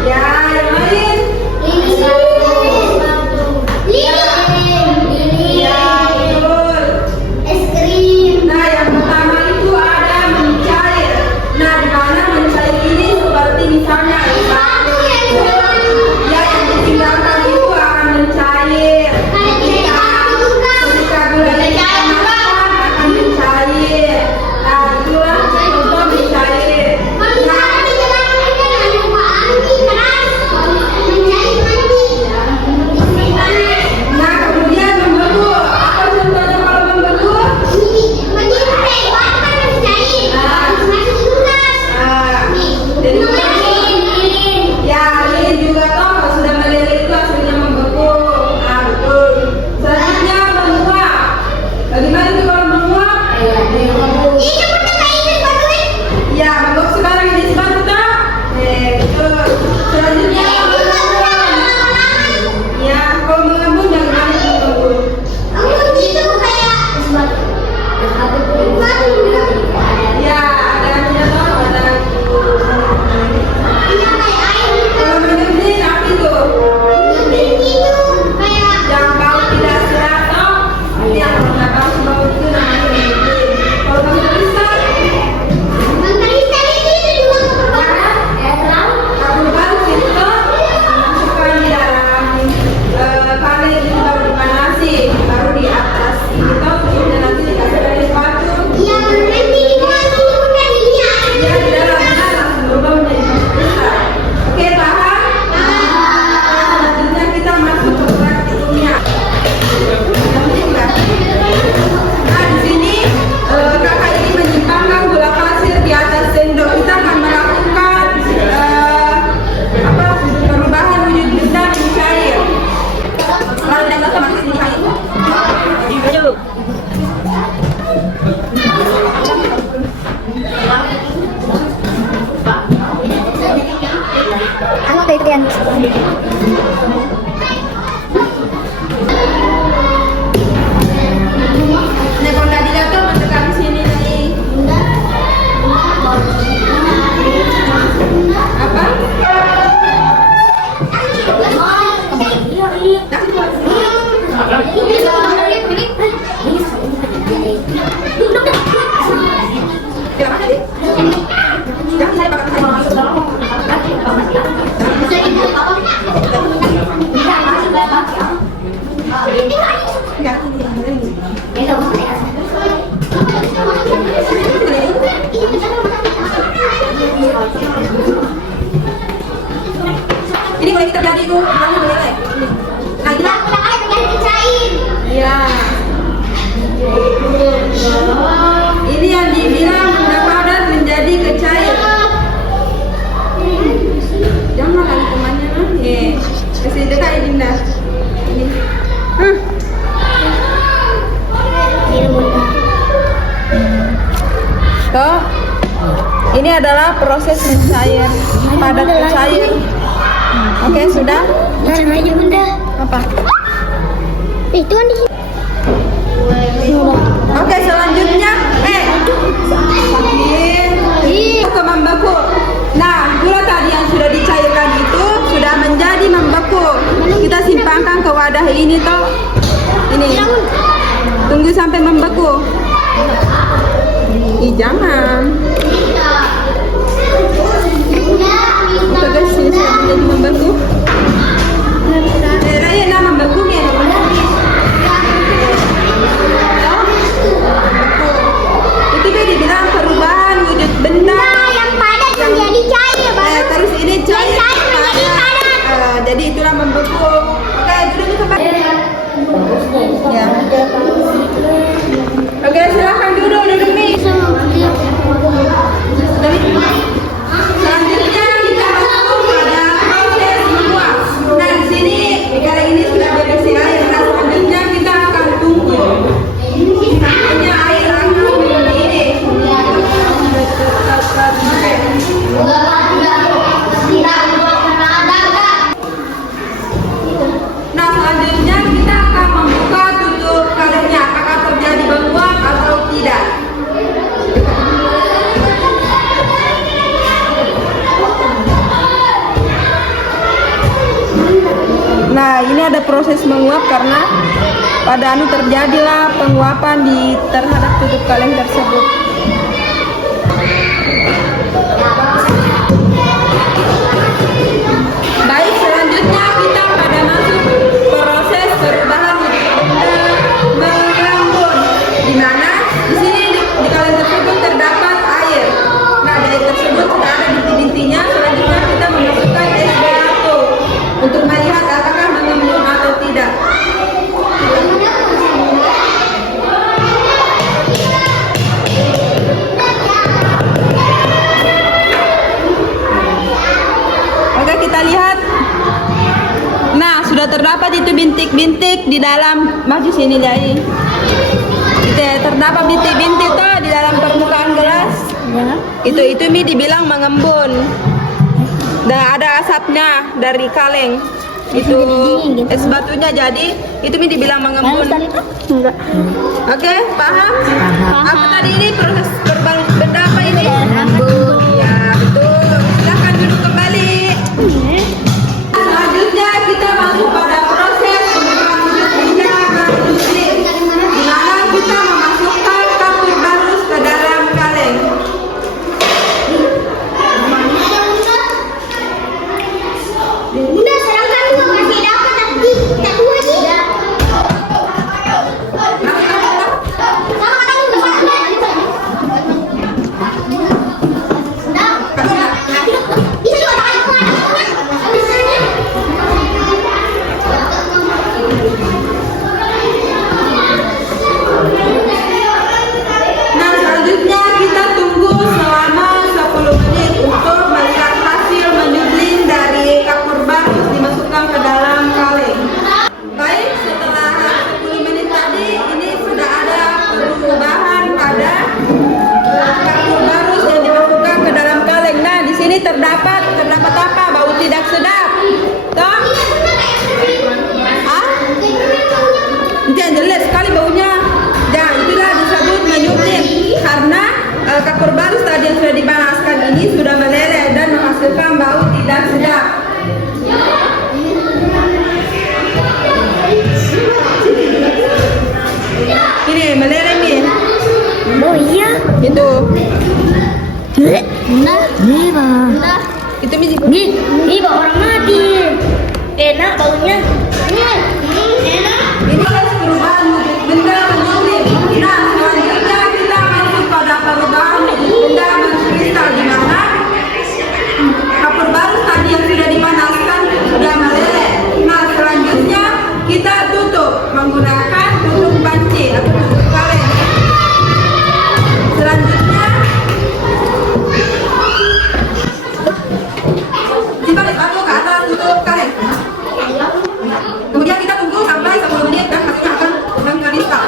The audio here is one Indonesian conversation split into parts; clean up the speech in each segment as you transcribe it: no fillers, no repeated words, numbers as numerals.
Ya, yang lain. Ya, betul. Nah, yang pertama itu ada mencair. Nah, di mana mencair ini seperti misalnya ya, yang ditinggalkan itu akan mencair. Ketika gula dipanaskan akan mencair. Nah, itulah contoh mencair. Nah, kemudian membeku. Apa contohnya kalau membeku? Jadi ya, lilin juga toh kalau sudah meleleh itu hasilnya membeku. Nah, betul. Selanjutnya menguap. Bagaimana itu kalau menguap? Ya, menguap sekarang ini sepatu toh? Betul. Selanjutnya mengembun. Ya, kalau mengembun bagaimana itu mengembun? Ya, ada toh, ada itu. Kalau mendidih apa itu? Yang bau tidak sedap toh? Ini yang nggak tahu bau itu namanya mendidih. Kalau kamu tulisan, kabur baru itu masukkan di dalam kaleng itu baru dipanasi, baru di atas itu kemudian nanti dikasih dari sepatu. Ya, di dalamnya langsung berubah menjadi besar. Oke, paham? Selanjutnya kita masuk ke praktiknya. Penting nggak? Nah, di sini kakak ini menyimpangkan gula pasir di atas sendok. Kita akan melakukan perubahan wujud benda menjadi cair. Lalu kita sama sini kali. Ano kayo yan? Nah, kalau nggak dijatuh masukkan di sini nih. Apa? Tidak apa sih? Jangan saya pakai ini boleh kita jadi tuh, kamu boleh. Nah, kita ya. Ini yang dibilang benda padat menjadi kecair. Jangan lagi temannya, kasih dekat ini dah. Ini. Toh, ini adalah proses mencair, padat ke cair. Oke, sudah? Jangan aja bunda. Apa? Itu kan di sini. Oke, selanjutnya ke membeku. Nah, gula tadi yang sudah dicairkan itu sudah menjadi membeku. Kita simpangkan ke wadah ini toh. Ini. Tunggu sampai membeku. Jangan. Itu guys, ini sudah menjadi membeku. Raya membeku ya. Itu dia dibilang perubahan wujud benda Yang padat menjadi cair. terus ini cair menjadi padat. jadi itulah membeku. Oke, duduk di tempat ya. Oke, silahkan duduk nih. Selanjutnya kita masuk pada proses menguap. Nah, di sini kali ini sudah berisi air. Nah, selanjutnya kita akan tunggu namanya air akan mendidih. Nah, selanjutnya kita akan membuka tutup kalengnya. Apakah terjadi menguap atau Ya, ini ada proses menguap karena pada anu terjadilah penguapan terhadap tutup kaleng tersebut. Baik, selanjutnya kita pada masuk proses perubahan benda mengembun, di mana di sini di kaleng tersebut terdapat air. Nah, dari tersebut sudah ada binti-bintinya. Selanjutnya kita memasukkan es batu untuk melihat apakah mengembun atau tidak. Oke, kita lihat. Nah, sudah terdapat itu bintik-bintik di dalam, maju sini Dai. Itu ya, terdapat bintik-bintik tuh di dalam permukaan gelas. Ya. Itu mi dibilang mengembun. Dan ada asapnya dari kaleng. Itu es batunya, jadi itu mi dibilang mengembun. Enggak. Oke, paham? Paham. Apa tadi ini proses perubahan benda apa ini? Mengembun. Ya, betul. Silakan duduk kembali. Selanjutnya kita masuk pada proses perubahan benda muslim, di mana kita memasukkan kapur barus ke dalam kaleng. Bunda, sekarang kan gua masih dapat tapi tak dua nih. Nah, selanjutnya kita tunggu selama 10 menit untuk melihat hasil menyudling dari kapur barus dimasukkan ke dalam kaleng. Baik, setelah 10 menit tadi, ini sudah ada perubahan pada kapur barus yang dimasukkan ke dalam kaleng. Nah, di sini terdapat apa? Bau tidak sedap. Toh? Hah? Jangan jelas sekali baunya. Jangan, itulah disebut menyudling karena kapur barus tadi yang sudah dipanaskan ini sudah meleleh dan menghasilkan bau tidak sedap. Ini meleleh nih. Oh iya. Itu. Bunda, Bunda. Itu mi Ini bau orang mati. Enak baunya. Enak. ini adalah perubahan benda menyudling. Nah, selanjutnya kita masuk pada perubahan benda mengkristal, di mana kapur barus tadi yang sudah dipanaskan sudah meleleh. Nah, selanjutnya kita tutup menggunakan tutup panci atau tutup kaleng. Selanjutnya dibalik batu ke atas tutup kaleng. Kemudian kita tunggu sampai 10 menit dan hasilnya akan mengkristal.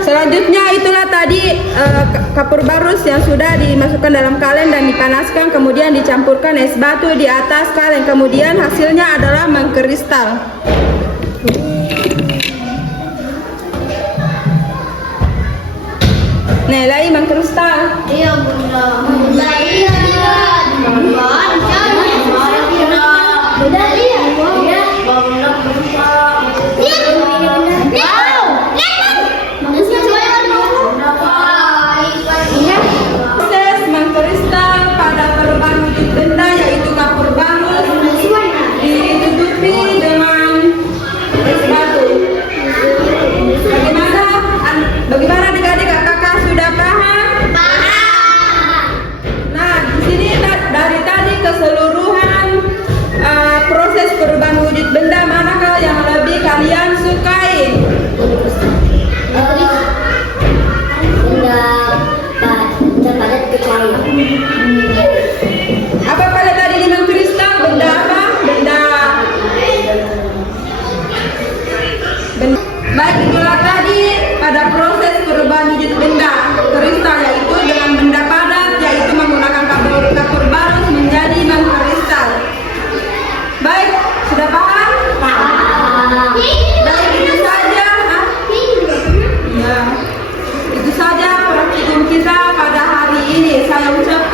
Selanjutnya itulah tadi kapur barus yang sudah dimasukkan dalam kaleng dan dipanaskan, kemudian dicampurkan es batu di atas kaleng, kemudian hasilnya adalah mengkristal. Nah, lagi mengkristal. Iya Bunda. Bunda iya dia. Bunda. Bunda iya. Iya. Bunda Bunda. Iya. Manusia semuanya kan Proses mengkristal pada perubahan wujud benda yaitu kapur barus ditutupi dengan es batu. Bagaimana adik-adik, kakak sudah paham? paham. Nah, di sini dari tadi keseluruhan saya ucapkan